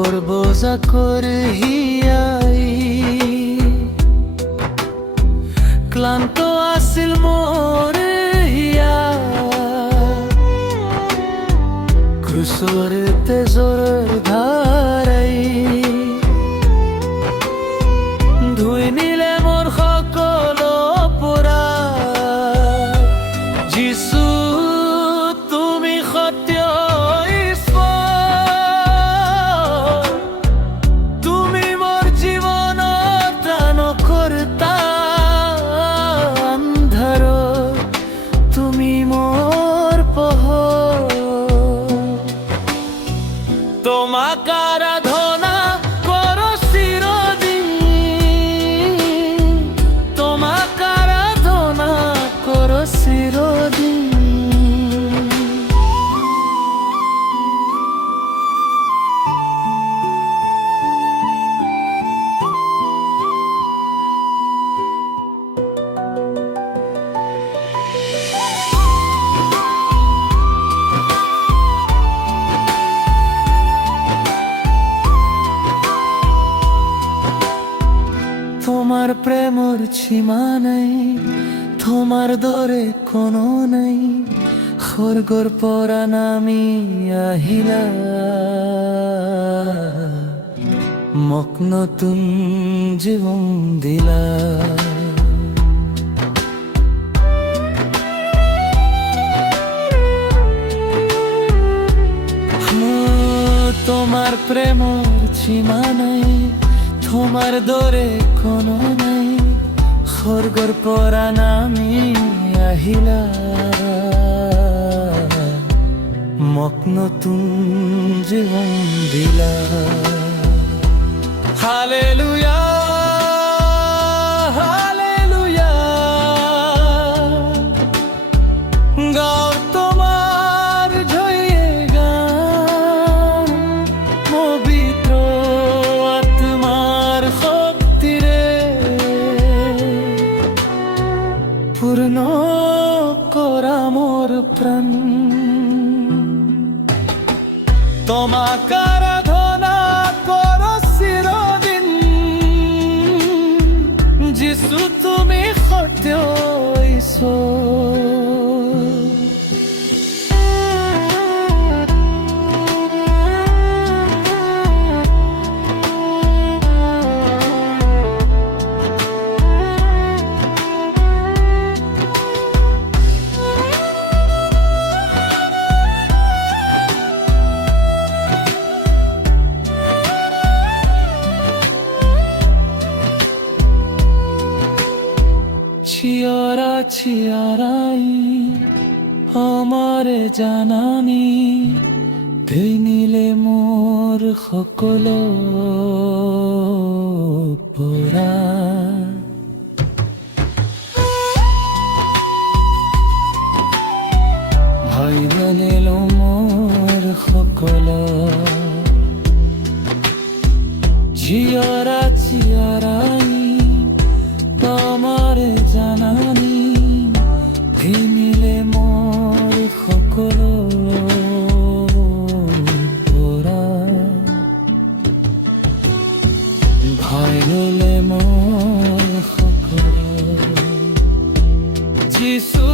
বোঝা করে হিয়াই ক্লান্ত আসিল মোরে হিয়া ক্রুশরে তেজরের ধারাই ধুই নিলে মোর সকল অপরাধ যিশু তুমি সত্য তোমাকে আরাধনা করো চিরদিন তোমাকে আরাধনা করো চিরদিন তোমার প্রেমর সীমা নাই তোমার দরে কোনো নাই খরগর পরা নামি আহিলা মোক নতুন জীবন দিলা তোমার প্রেমর সীমা নাই তোমার দরে কোনো নাই খরগর পরা নামি আহিলা মোক নতুন জীবন দিলা হালেলুয়া হালেলুয়া গাও তোমার জয়ে গান পবিত্র আত্মার শক্তিরে পূর্ণ করা মোর প্রাণ তোমাকে আরাধনা করো চিরদিন যিশু তুমি সত্য ঈশ্বর চিয়রা চিয়রাই আমারে জানানি ধুই নিলে মোর সকল অপৰাধ ভাই নিলো মোর সকল চিয়রা চিয়রাই তোমারে জানানি ভিনিলে মোর সকল ভয় নিলে মোর সকল যিশু